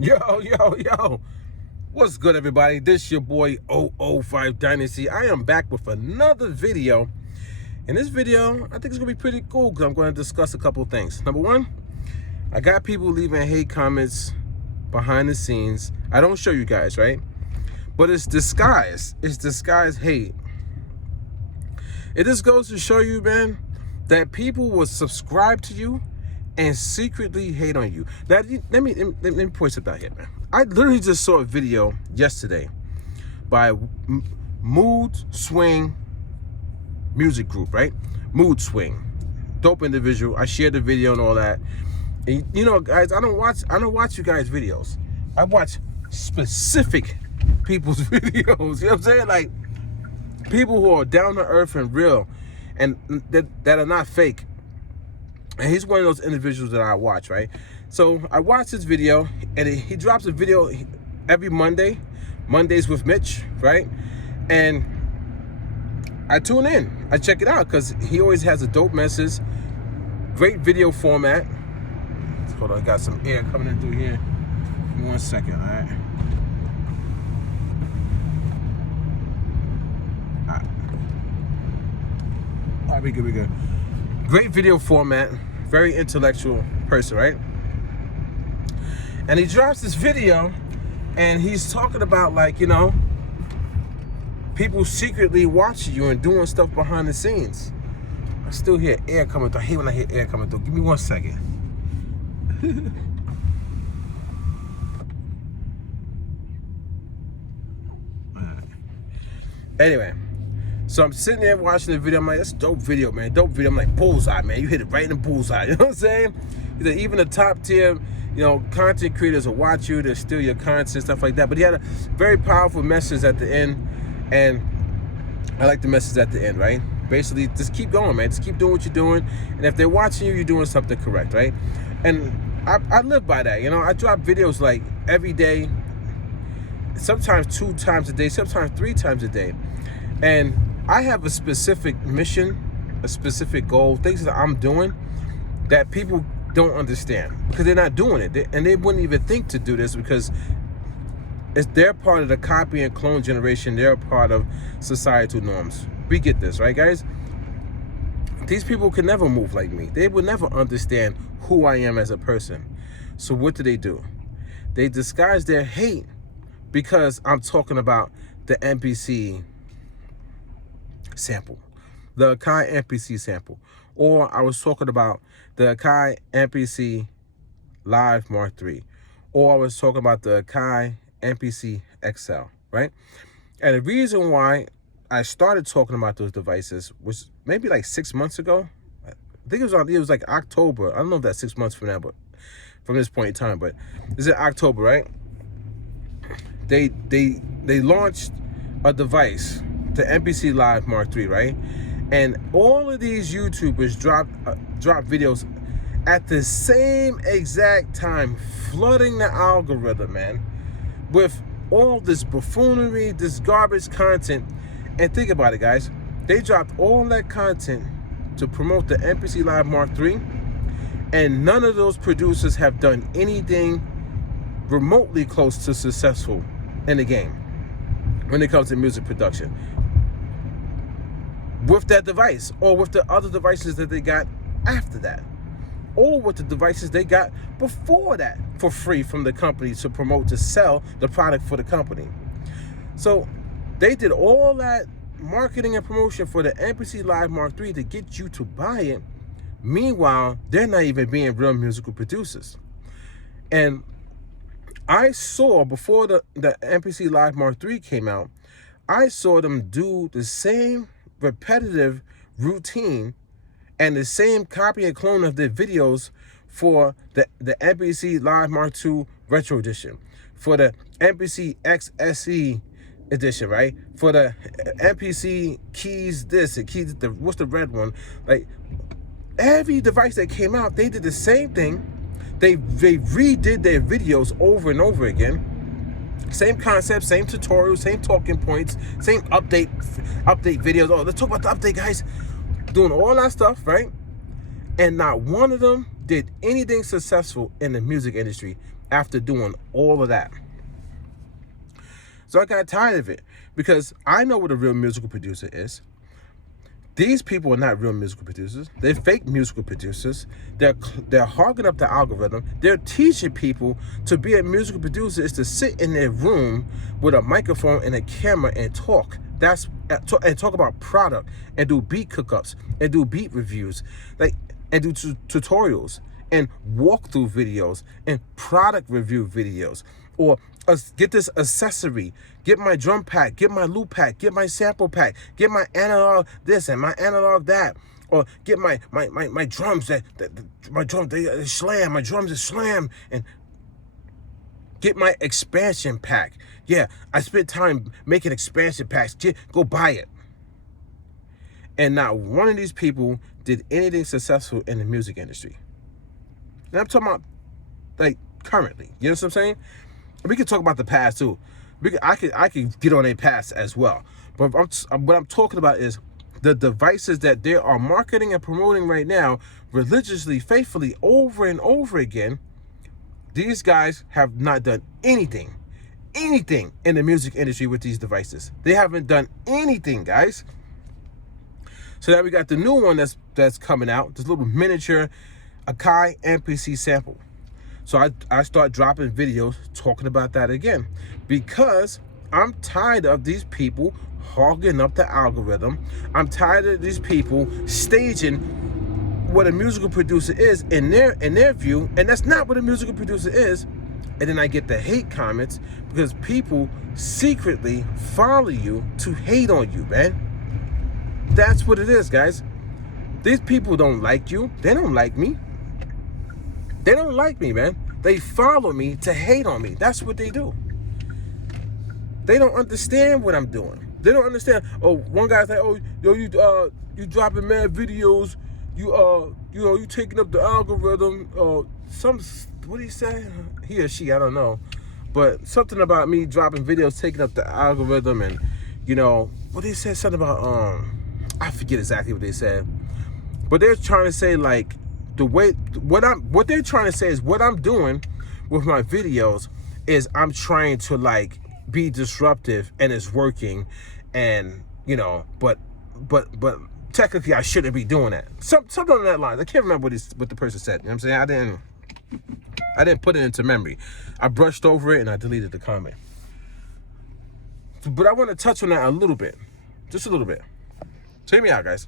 Yo. What's good, everybody? This your boy 005 Dynasty. I am back with another video. In this video, I think it's going to be pretty cool because I'm going to discuss a couple of things. Number one, I got people leaving hate comments behind the scenes. I don't show you guys, right? But it's disguised. It's disguised hate. It just goes to show you, man, that people will subscribe to you and secretly hate on you. Let me point something out here, man. I literally just saw a video yesterday by Mood Swing Music Group, right? Mood Swing, dope individual. I shared the video and all that. And you know, guys, I don't watch you guys' videos. I watch specific people's videos. You know what I'm saying? Like people who are down to earth and real, and that are not fake. And he's one of those individuals that I watch, right? So I watched this video, and he drops a video every Monday, Mondays with Mitch, right? And I tune in, I check it out, because he always has a dope message, great video format. Hold on, I got some air coming in through here. Give me 1 second, all right? All right, we good. Great video format, very intellectual person, right? And he drops this video, and he's talking about, like, you know, people secretly watching you and doing stuff behind the scenes. I still hear air coming through. I hate when I hear air coming through. Give me 1 second. Anyway, so I'm sitting there watching the video. I'm like, that's a dope video, man. Dope video. I'm like, bullseye, man. You hit it right in the bullseye. You know what I'm saying? Even the top tier, you know, content creators will watch you. They'll steal your content, stuff like that. But he had a very powerful message at the end. And I like the message at the end, right? Basically, just keep going, man. Just keep doing what you're doing. And if they're watching you, you're doing something correct, right? And I live by that, you know. I drop videos like every day, sometimes 2 times a day, sometimes 3 times a day. And I have a specific mission, a specific goal, things that I'm doing that people don't understand because they're not doing it. And they wouldn't even think to do this because they're part of the copy and clone generation. They're a part of societal norms. We get this, right, guys? These people can never move like me. They will never understand who I am as a person. So what do? They disguise their hate because I'm talking about the MPC sample, the Akai MPC sample, or I was talking about the Akai MPC Live Mark III, or I was talking about the Akai MPC XL, right? And the reason why I started talking about those devices was maybe like 6 months ago. I think it was like October. I don't know if that's 6 months from now, but from this point in time, but is it October, right? They launched a device, the MPC Live Mark III, right? And all of these YouTubers drop videos at the same exact time, flooding the algorithm, man, with all this buffoonery, this garbage content. And think about it, guys. They dropped all that content to promote the MPC Live Mark III, and none of those producers have done anything remotely close to successful in the game when it comes to music production with that device, or with the other devices that they got after that, or with the devices they got before that for free from the company to promote, to sell the product for the company. So they did all that marketing and promotion for the MPC Live Mark III to get you to buy it. Meanwhile, they're not even being real musical producers. And I saw, before the MPC Live Mark III came out, I saw them do the same repetitive routine and the same copy and clone of their videos for the MPC Live Mark II Retro Edition, for the MPC XSE edition, right? For the MPC Keys this and Keys what's the red one? Like every device that came out, they did the same thing. They redid their videos over and over again. Same concept, same tutorials, same talking points, same update videos. Oh, let's talk about the update, guys. Doing all that stuff, right? And not one of them did anything successful in the music industry after doing all of that. So I got tired of it because I know what a real musical producer is. These people are not real musical producers. They're fake musical producers. They're hogging up the algorithm. They're teaching people to be a musical producer is to sit in their room with a microphone and a camera and talk. And talk about product and do beat cookups and do beat reviews, and do tutorials and walkthrough videos and product review videos, or get this accessory, get my drum pack, get my loop pack, get my sample pack, get my analog this and my analog that, or get my drums my drums they slam, my drums are slam, and get my expansion pack. Yeah, I spent time making expansion packs. Go buy it. And not one of these people did anything successful in the music industry. And I'm talking about like currently. You know what I'm saying? We can talk about the past too. I could get on a past as well. But what I'm talking about is the devices that they are marketing and promoting right now religiously, faithfully, over and over again. These guys have not done anything in the music industry with these devices. They haven't done anything, guys. So now we got the new one that's coming out, this little miniature Akai MPC sample. So I start dropping videos talking about that again because I'm tired of these people hogging up the algorithm. I'm tired of these people staging what a musical producer is in their view, and that's not what a musical producer is. And then I get the hate comments because people secretly follow you to hate on you, man. That's what it is, guys. These people don't like you. They don't like me. They don't like me, man. They follow me to hate on me. That's what they do. They don't understand what I'm doing. They don't understand. Oh, one guy's like, oh, yo, you dropping mad videos. You taking up the algorithm. What did he say? He or she, I don't know. But something about me dropping videos, taking up the algorithm, and what they said, something about I forget exactly what they said. But they're trying to say like what they're trying to say is what I'm doing with my videos is I'm trying to like be disruptive and it's working, and but technically I shouldn't be doing that. Something on that line. I can't remember what the person said. You know what I'm saying? I didn't put it into memory. I brushed over it and I deleted the comment. But I want to touch on that a little bit. Just a little bit. So hear me out, guys.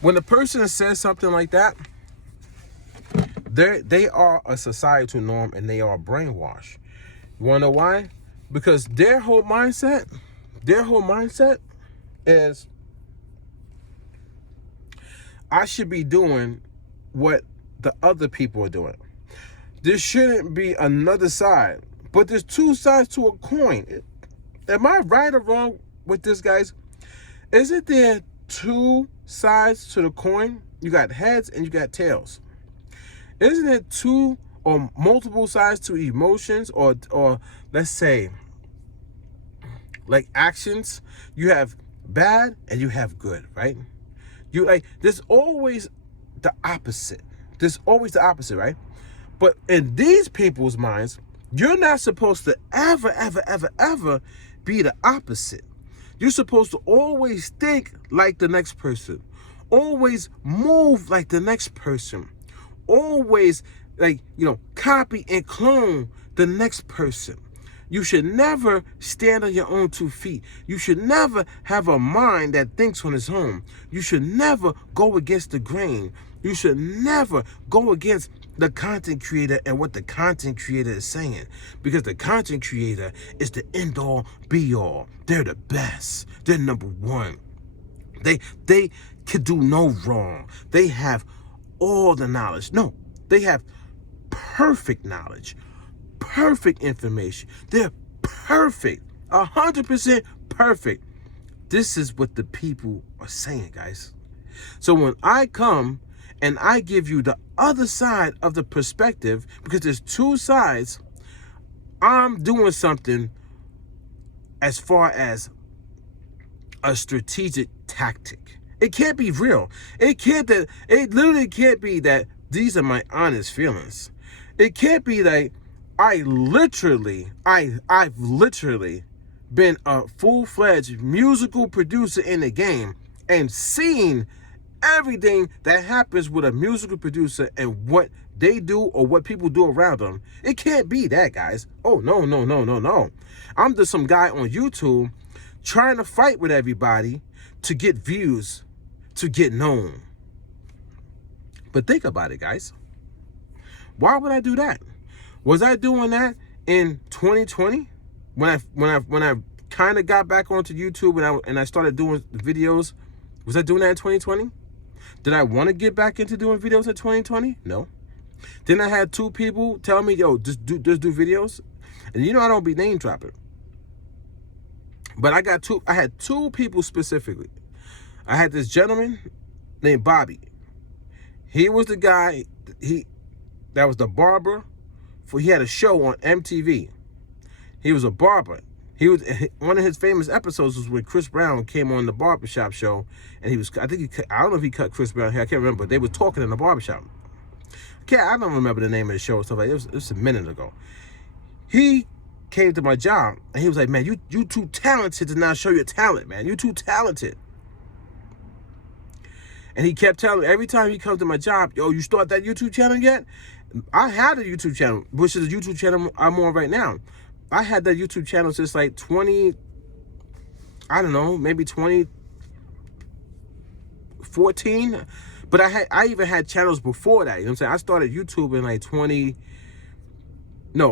When a person says something like that, they are a societal norm and they are brainwashed. You wanna know why? Because their whole mindset is I should be doing what the other people are doing. There shouldn't be another side, but there's two sides to a coin. Am I right or wrong with this, guys? Isn't there two sides to the coin? You got heads and you got tails. Isn't there two or multiple sides to emotions, or let's say like actions? You have bad and you have good, right? There's always the opposite. There's always the opposite, right? But in these people's minds, you're not supposed to ever be the opposite. You're supposed to always think like the next person. Always move like the next person. Always, copy and clone the next person. You should never stand on your own 2 feet. You should never have a mind that thinks on its own. You should never go against the grain. You should never go against the content creator and what the content creator is saying, because the content creator is the end all be all. They're the best. They're number one. They could do no wrong. They have all the knowledge. No, they have perfect knowledge, perfect information. They're perfect, 100% perfect. This is what the people are saying, guys. So when I come and I give you the other side of the perspective, because there's two sides, I'm doing something as far as a strategic tactic. It can't be real. It literally can't be that these are my honest feelings. It can't be that I've literally been a full-fledged musical producer in the game and seen everything that happens with a musical producer and what they do or what people do around them. It can't be that, guys. Oh, no, no, no, no, no. I'm just some guy on YouTube trying to fight with everybody to get views, to get known. But think about it, guys. Why would I do that? Was I doing that in 2020 when I kind of got back onto YouTube and I started doing videos? Was I doing that in 2020? Did I want to get back into doing videos in 2020? No. Then I had two people tell me, yo, just do videos. And you know I don't be name dropping. But I had two people specifically. I had this gentleman named Bobby. He was the guy, that was the barber. He had a show on MTV. He was a barber. One of his famous episodes was when Chris Brown came on the barbershop show, and I don't know if he cut Chris Brown hair, I can't remember, but they were talking in the barbershop. I don't remember the name of the show and stuff like that. It was a minute ago. He came to my job, and he was like, man, you too talented to not show your talent, man. You too talented. And he kept telling me, every time he comes to my job, yo, you start that YouTube channel yet? I had a YouTube channel, which is the YouTube channel I'm on right now. I had that YouTube channel since like 2014. But I even had channels before that. You know what I'm saying? I started YouTube in like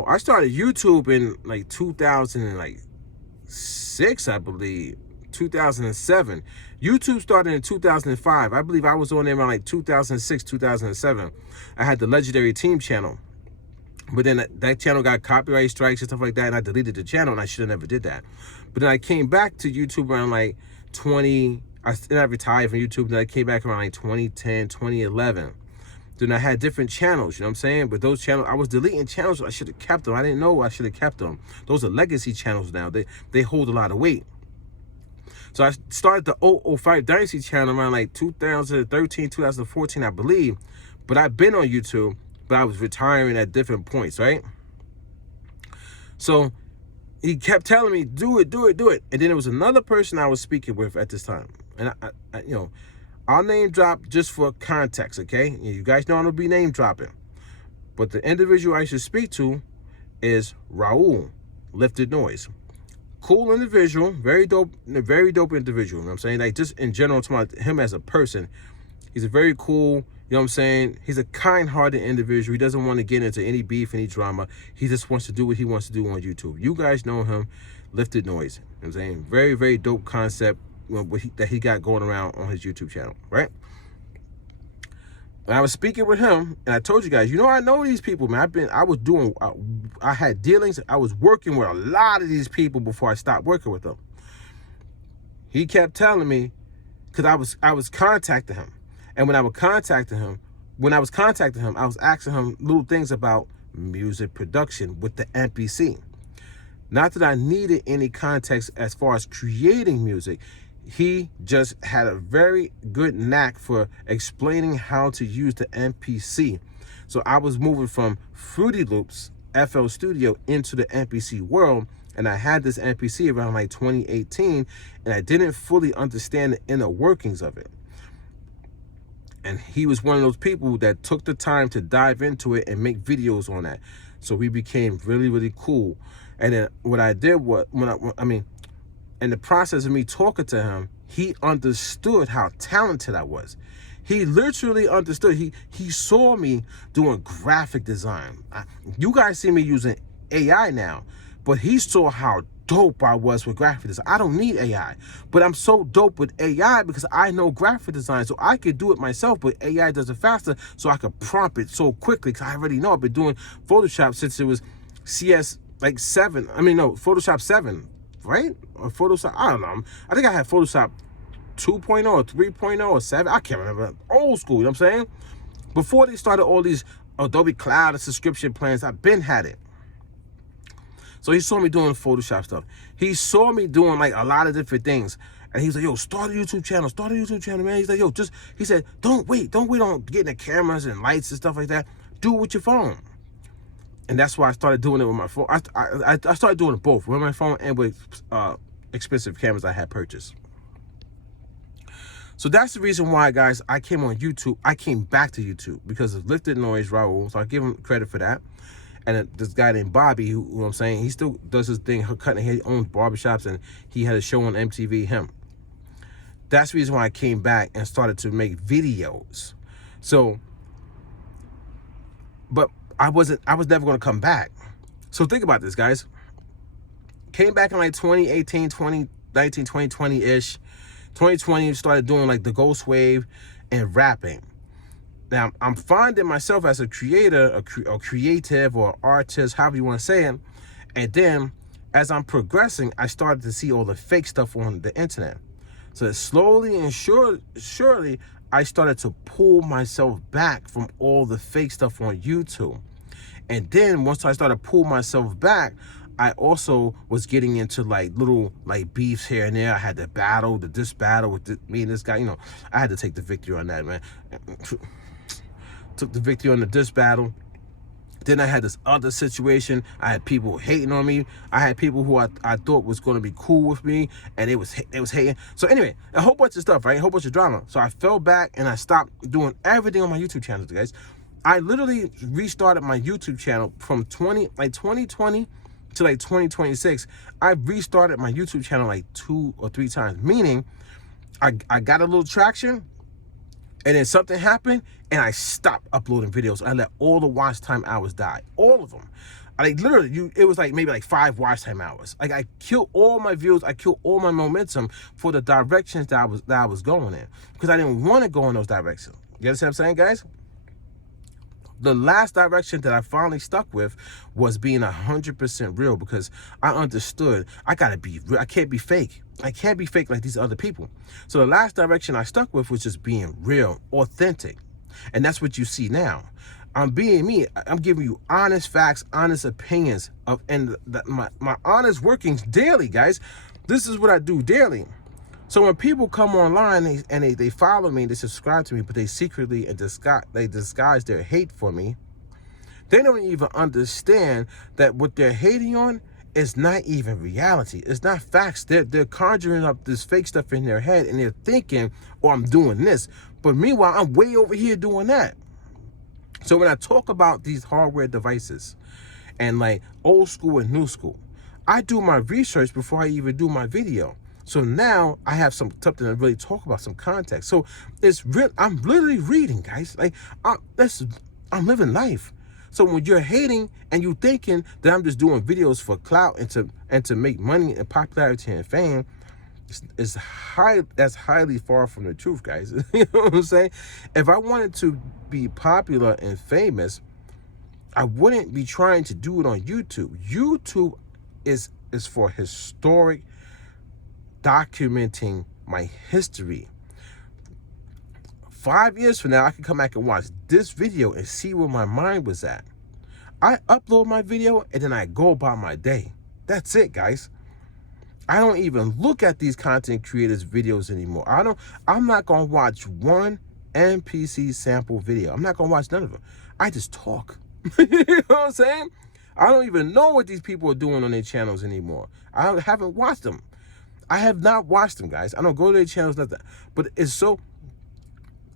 I started YouTube in like 2006, I believe. 2007. YouTube started in 2005. I believe I was on there around like 2006, 2007. I had the Legendary Team channel. But then that channel got copyright strikes and stuff like that, and I deleted the channel, and I should have never did that. But then I came back to YouTube around like I retired from YouTube, then I came back around like 2010, 2011. Then I had different channels, you know what I'm saying? But those channels, I was deleting channels, I should have kept them. I didn't know I should have kept them. Those are legacy channels now. They hold a lot of weight. So I started the 005 Dynasty channel around like 2013, 2014, I believe. But I've been on YouTube, but I was retiring at different points, right? So he kept telling me, do it. And then there was another person I was speaking with at this time. And I'll name drop just for context, okay? You guys know I'm gonna be name dropping. But the individual I should speak to is Raul, Lifted Noise. Cool individual, very dope individual, you know what I'm saying? Like, just in general, talking about him as a person, he's a very cool, you know what I'm saying? He's a kind-hearted individual. He doesn't want to get into any beef, any drama. He just wants to do what he wants to do on YouTube. You guys know him, Lifted Noise. You know what I'm saying? Very, very dope concept that he got going around on his YouTube channel, right? When I was speaking with him, and I told you guys, I know these people, man. I had dealings. I was working with a lot of these people before I stopped working with them. He kept telling me, because I was contacting him. And when I was contacting him, I was asking him little things about music production with the MPC. Not that I needed any context as far as creating music. He just had a very good knack for explaining how to use the MPC. So I was moving from Fruity Loops, FL Studio, into the MPC world. And I had this MPC around like 2018, and I didn't fully understand the inner workings of it. And he was one of those people that took the time to dive into it and make videos on that. So we became really, really cool. And then what I did was, in the process of me talking to him, he understood how talented I was. He literally understood. He saw me doing graphic design. You guys see me using AI now, but he saw how dope I was with graphic design. I don't need AI, but I'm so dope with AI because I know graphic design, so I could do it myself, but AI does it faster, so I could prompt it so quickly because I already know. I've been doing Photoshop since it was Photoshop 7, right? Or Photoshop, I don't know. I think I had Photoshop 2.0 or 3.0 or 7. I can't remember. Old school, you know what I'm saying? Before they started all these Adobe Cloud and subscription plans, I've been had it. So he saw me doing Photoshop stuff. He saw me doing like a lot of different things. And he was like, yo, start a YouTube channel, man. He's like, yo, he said, don't wait on getting the cameras and lights and stuff like that. Do it with your phone. And that's why I started doing it with my phone. I started doing it both with my phone and with expensive cameras I had purchased. So that's the reason why, guys, I came on YouTube. I came back to YouTube because of Lifted Noise, Raul. So I give him credit for that. And this guy named Bobby, who, you know what I'm saying, he still does his thing, cutting hair. He owns barbershops, and he had a show on MTV, him. That's the reason why I came back and started to make videos. So, but I was never going to come back. So think about this, guys. Came back in like 2018, 2019, 2020-ish. 2020, started doing like the Ghost Wav and rapping. Now, I'm finding myself as a creator, a creative or artist, however you want to say it. And then, as I'm progressing, I started to see all the fake stuff on the internet. So slowly and surely, I started to pull myself back from all the fake stuff on YouTube. And then, once I started to pull myself back, I also was getting into like little like beefs here and there. I had this battle with me and this guy. You know, I had to take the victory on that, man. Took the victory on the diss battle. Then I had this other situation. I had people hating on me. I had people who I thought was going to be cool with me, and they was hating. So anyway, a whole bunch of stuff, right? A whole bunch of drama. So I fell back and I stopped doing everything on my YouTube channel, guys. I literally restarted my YouTube channel from 2020 to like 2026. I restarted my YouTube channel like 2 or 3 times, meaning I got a little traction, and then something happened, and I stopped uploading videos. I let all the watch time hours die, all of them. Like literally, it was like maybe like 5 watch time hours. Like I killed all my views, I killed all my momentum for the directions that I was going in, because I didn't want to go in those directions. You understand what I'm saying, guys? The last direction that I finally stuck with was being 100% real, because I understood I gotta be real. I can't be fake. I can't be fake like these other people. So the last direction I stuck with was just being real, authentic. And that's what you see now. I'm being me. I'm giving you honest facts, honest opinions my honest workings daily, guys. This is what I do daily. So when people come online and they follow me, they subscribe to me, but they secretly disguise their hate for me, they don't even understand that what they're hating on is not even reality. It's not facts. They're conjuring up this fake stuff in their head, and they're thinking, oh, I'm doing this. But meanwhile, I'm way over here doing that. So when I talk about these hardware devices and like old school and new school, I do my research before I even do my video. So now I have something to really talk about, some context. So it's real. I'm literally reading, guys. Like I'm living life. So when you're hating and you thinking that I'm just doing videos for clout and to make money and popularity and fame, that's highly far from the truth, guys. You know what I'm saying? If I wanted to be popular and famous, I wouldn't be trying to do it on YouTube. YouTube is for historic, documenting my history. 5 years from now, I can come back and watch this video and see where my mind was at. I upload my video and then I go about my day. That's it, guys. I don't even look at these content creators' videos anymore. I'm not gonna watch one NPC sample video. I'm not gonna watch none of them. I just talk. You know what I'm saying? I don't even know what these people are doing on their channels anymore. I haven't watched them. I have not watched them, guys. I don't go to their channels, nothing. But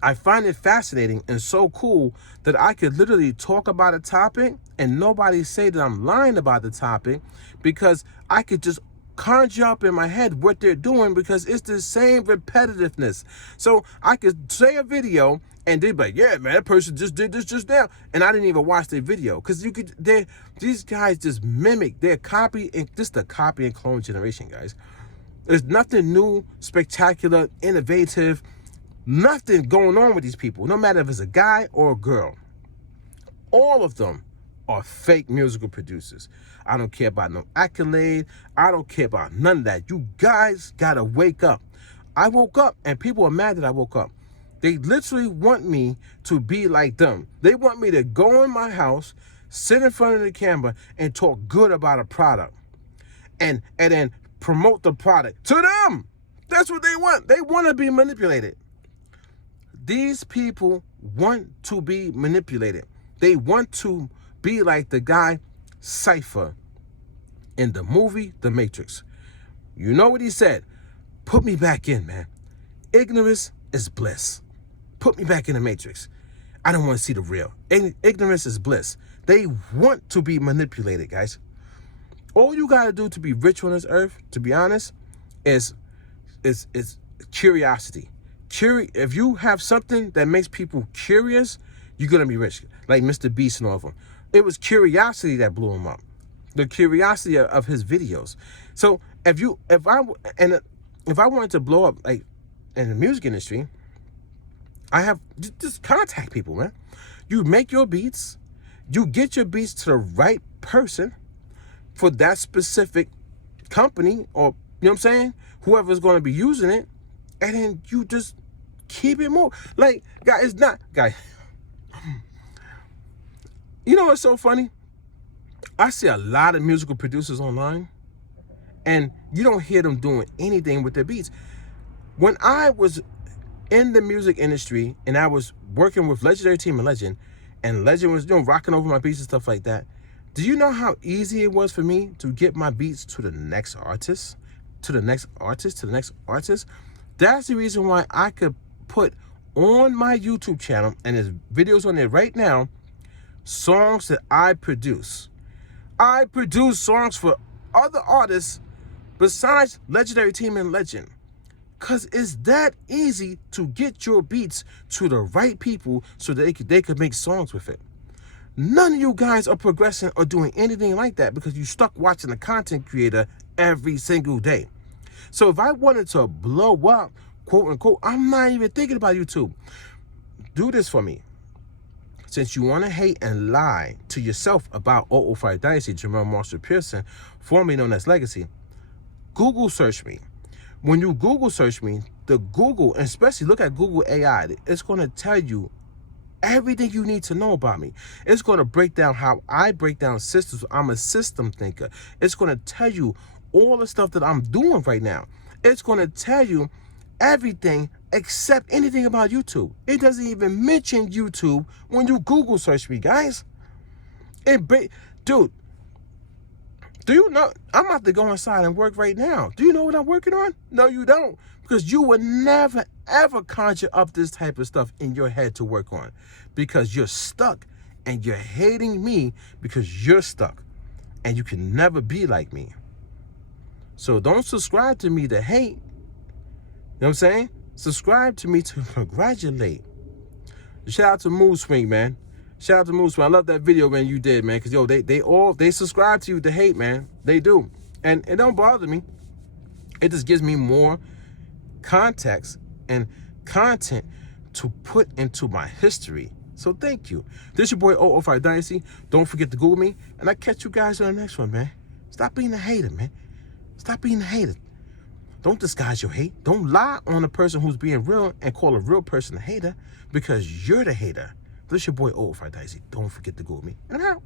I find it fascinating and so cool that I could literally talk about a topic and nobody say that I'm lying about the topic, because I could just conjure up in my head what they're doing, because it's the same repetitiveness. So I could say a video and they'd be like, yeah, man, that person just did this just now, and I didn't even watch their video, because these guys just mimic, they're copy, and this is the copy and clone generation, guys. There's nothing new, spectacular, innovative, nothing going on with these people, no matter if it's a guy or a girl. All of them are fake musical producers. I don't care about no accolade. I don't care about none of that. You guys gotta wake up. I woke up and people are mad that I woke up. They literally want me to be like them. They want me to go in my house, sit in front of the camera and talk good about a product and then promote the product to them. That's what they want. They want to be manipulated. These people want to be manipulated. They want to be like the guy Cypher in the movie The Matrix. You know what he said? Put me back in, man. Ignorance is bliss. Put me back in the Matrix. I don't want to see the real. Ignorance is bliss. They want to be manipulated, guys. All you got to do to be rich on this earth, to be honest, is curiosity. If you have something that makes people curious, you're going to be rich. Like Mr. Beast and all of them. It was curiosity that blew him up. The curiosity of his videos. So if I wanted to blow up like in the music industry, I have just contact people, man. You make your beats, you get your beats to the right person for that specific company, or you know what I'm saying, whoever's going to be using it, and then you just keep it more like, guys. It's not, guys. You know what's so funny? I see a lot of musical producers online, and you don't hear them doing anything with their beats. When I was in the music industry and I was working with Legendary Team and Legend was rocking over my beats and stuff like that, do you know how easy it was for me to get my beats to the next artist? That's the reason why I could put on my YouTube channel, and there's videos on there right now, songs that I produce. I produce songs for other artists besides Legendary Team and Legend. Because it's that easy to get your beats to the right people so that they could make songs with it. None of you guys are progressing or doing anything like that because you stuck watching a content creator every single day. So if I wanted to blow up, quote unquote, I'm not even thinking about YouTube. Do this for me. Since you want to hate and lie to yourself about 005 Dynasty, Jamel Marshall Pearson, formerly known as Legacy, Google search me. When you Google search me, the Google, and especially look at Google AI, it's going to tell you everything you need to know about me. It's going to break down how I break down systems. I'm a system thinker. It's going to tell you all the stuff that I'm doing right now. It's going to tell you everything except anything about YouTube. It doesn't even mention YouTube when you Google search me, guys. Dude, do you know I'm about to go inside and work right now? Do you know what I'm working on? No, you don't. Because you would never, ever conjure up this type of stuff in your head to work on. Because you're stuck and you're hating me because you're stuck. And you can never be like me. So don't subscribe to me to hate. You know what I'm saying? Subscribe to me to congratulate. Shout out to Mood Swing, man. Shout out to Mood Swing. I love that video, man, you did, man. Because, they subscribe to you to hate, man. They do. And it don't bother me. It just gives me more context and content to put into my history. So thank you. This your boy 005 Dynasty. Don't forget to Google me. And I'll catch you guys on the next one, man. Stop being a hater, man. Stop being a hater. Don't disguise your hate. Don't lie on a person who's being real and call a real person a hater because you're the hater. This your boy 005 Dynasty. Don't forget to Google me. And I'm out.